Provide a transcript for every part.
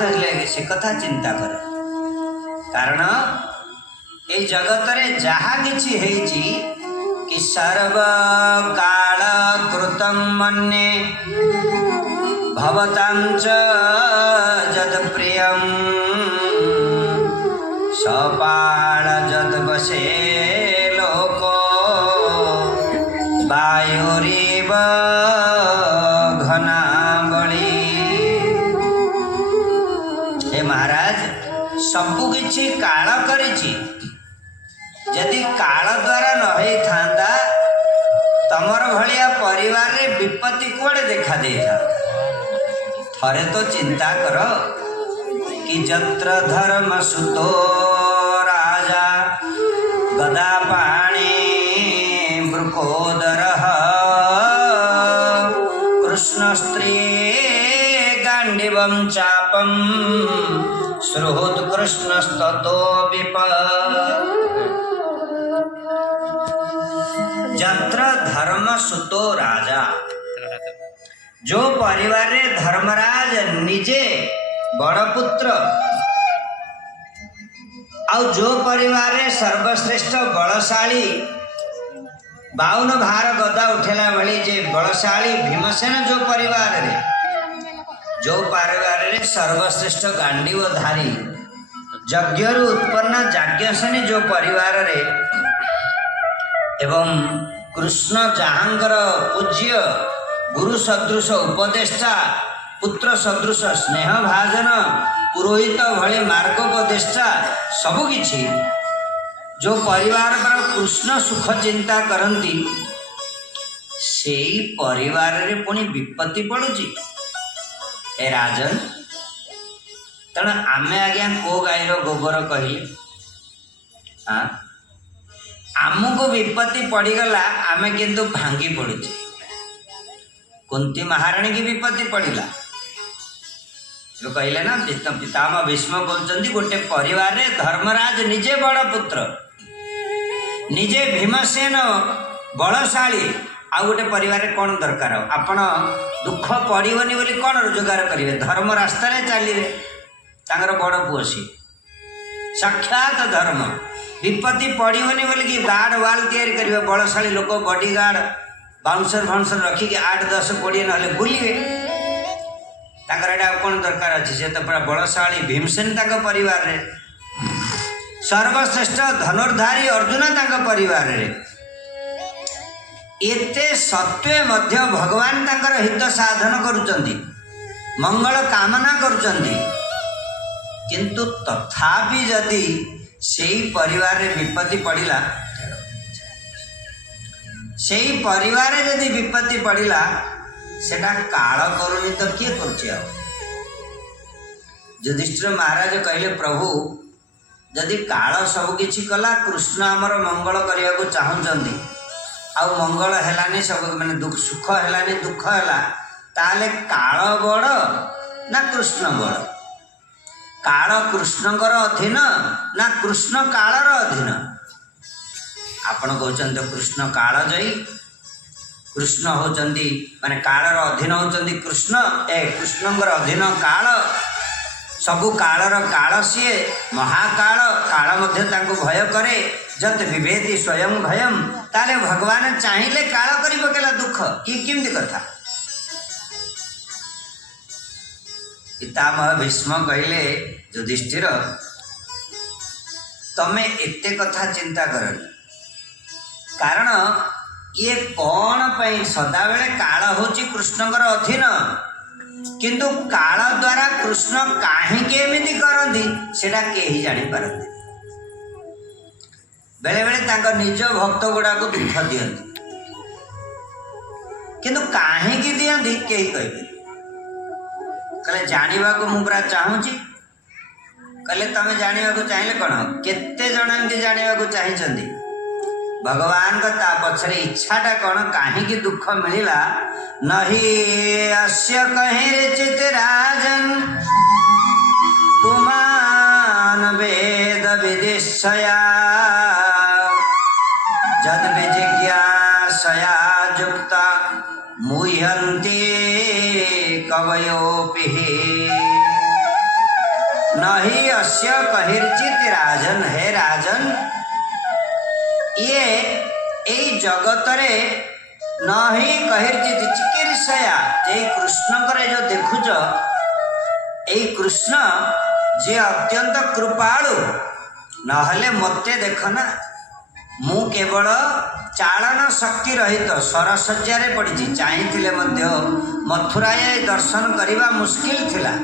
बात है से कथा चिंता कर कारण ए जगत रे जहा किछि हेछि कि सर्व काल कृतं मन्ये भवतां च जद प्रियं सपाळ जद बसे लोको वायुरिव घना बळी। हे महाराज सबु किछि काल करिछि जदि काल द्वारा न होई थांदा तमर भलिया परिवार रे विपत्ति कुआडे देखा देता। थरे तो चिंता कर कि जत्र धर्म सुतो राजा गदा पाणी वृकोदर कृष्ण स्त्री गांडीवं चापम श्रुत कृष्णस्ततो विप। जत्र धर्म सुतो राजा जो परिवार रे धर्मराज निजे बड़ पुत्र आउ जो परिवार रे सर्वश्रेष्ठ बलशाली 52 भार गदा उठेला भली जे बलशाली भीमसेन जो परिवार रे सर्वश्रेष्ठ गांडीवधारी यज्ञरु उत्पन्न याज्ञसेनी जो परिवार रे एवं कृष्ण जहांगर पूज्य गुरु सदृश उपदेष्टा पुत्र सदृश स्नेह भाजन पुरोहित भली मार्गोपदेष्टा सबुकिछि जो परिवार पर कृष्ण सुख चिंता करती से परिवार रे पुणी विपत्ति पड़ुची। ए राजन तेणु आमे आज्ञा को गाईर गोबर कहले हाँ आमको विपत्ति पड़गला आमे किंतु भांगी पड़ुचे। कुंती महाराणी की विपत्ति पड़िला जो कहले ना पितामह भीष्म बोलचंदी गोटे परिवार रे धर्मराज निजे बड़ पुत्र निजे भीमसेन बलशाली आ गोटे परिवार रे कौन दरकार आपण दुख पड़िबनी बोली कौन रोजगार करिवे धर्म रास्ता रे चलिए तांगर बड़ पुओ सी साक्षात धर्म विपत्ति पड़िबनी बोली कि गार्ड वाल तैयारी करिवे बलशाली लोक बॉडीगार्ड बाउंसर फाउंसर रखिक 8 10 20 ना बुलिए कौन दरकार अच्छे से तो पूरा बलशाली भीमसेन परिवार रे सर्वश्रेष्ठ धनुर्धारी अर्जुन परिवार रे एते सत्वे मध्य भगवान तांकर हित साधन करुचंदी मंगल कामना करुचंदी किंतु तथापि जदि सेई परिवार रे विपत्ति पड़िला सेई परिवार रे जदि विपत्ति पड़िला सेटा काल करुनी तो किए करुचे। युधिष्ठिर महाराज कहले प्रभु जदि काल सब किछि कला कृष्ण आमर मंगल करने को चाहूँगी आउ मंगल हेलानी सब माने दुख सुख हेलानी दुख हैला ताले काल बड़ ना कृष्ण बड़ काल कृष्णकर अधीन ना कृष्ण कालर अधीन आपण कहते कृष्ण काल जयी कृष्ण होचंदी माने कालर अधीन होचंदी कृष्ण ए कृष्णंगर अधीन काल सबु कालर काल सीए महाकाल काल मध्य तांको भय करे जत विभेदी स्वयं भयम ताले भगवान चाहिए काल करी पकेला दुख कि किमती कथा। पितामह भीष्म कहले युधिष्ठिर तमे एते कथा चिंता करनी कारण ये कौन पे सदा बेले काल होची कृष्णकर अधीन किंतु काल द्वारा कृष्ण काहेकि एमिति करती सेटा केही जानी पारंती बेले बेले तांको निज भक्त गुड़ा को दुख दियंती किंतु काहेकि दियंती केही कहबे कले जानिबा को मु पूरा चाहूची कले तमे जानिबा को चाहिए कोन केते जण एमति जानिबा को चाहिचंदी भगवान का ता पछरे इच्छाटा कौन कहीं दुख मिला नहीं अस्य कहीं चित राजन पुमान वेद विदिशया जद विजिज्ञासया जुक्ता मुह्यन्ति कवयोपि नहीं अस्य कहिर्चित राजन, हे राजन ये एई जगतरे नहीं कहिर्चित चिकित्सया ये कृष्ण करे जो देखुच एई कृष्ण जे अत्यंत कृपाळु नहले मते देख ना मु केवल चालन शक्ति रहित सरसज्जा पड़ी चाहिए मथुराए दर्शन करने मुस्किल थिला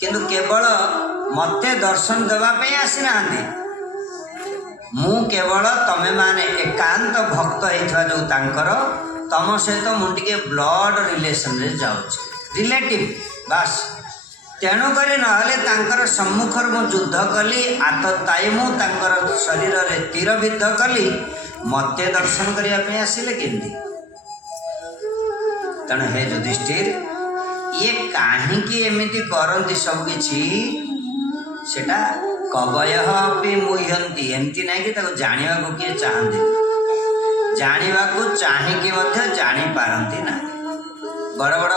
किंतु केवल मते दर्शन देवाई आसी ना मु केवल तमे माने एकांत भक्त होइथवा जो तांकर तम सहित मुझे ब्लड रिलेशन रे जाउछि रिलेटिव बास तेणुक ना सम्मुखर मु युद्ध कली आतताई मुर शरीर रे तीर विद्ध कली मते दर्शन करने आसिले केंदी तेणु हे युधिष्ठिर ये कहीं एमती करती सबकि सेटा कवय भी मुह्यंती एमती ना कि जानवा को किए चाहती जानवा को चाहिए जानी पारती ना बड़ बड़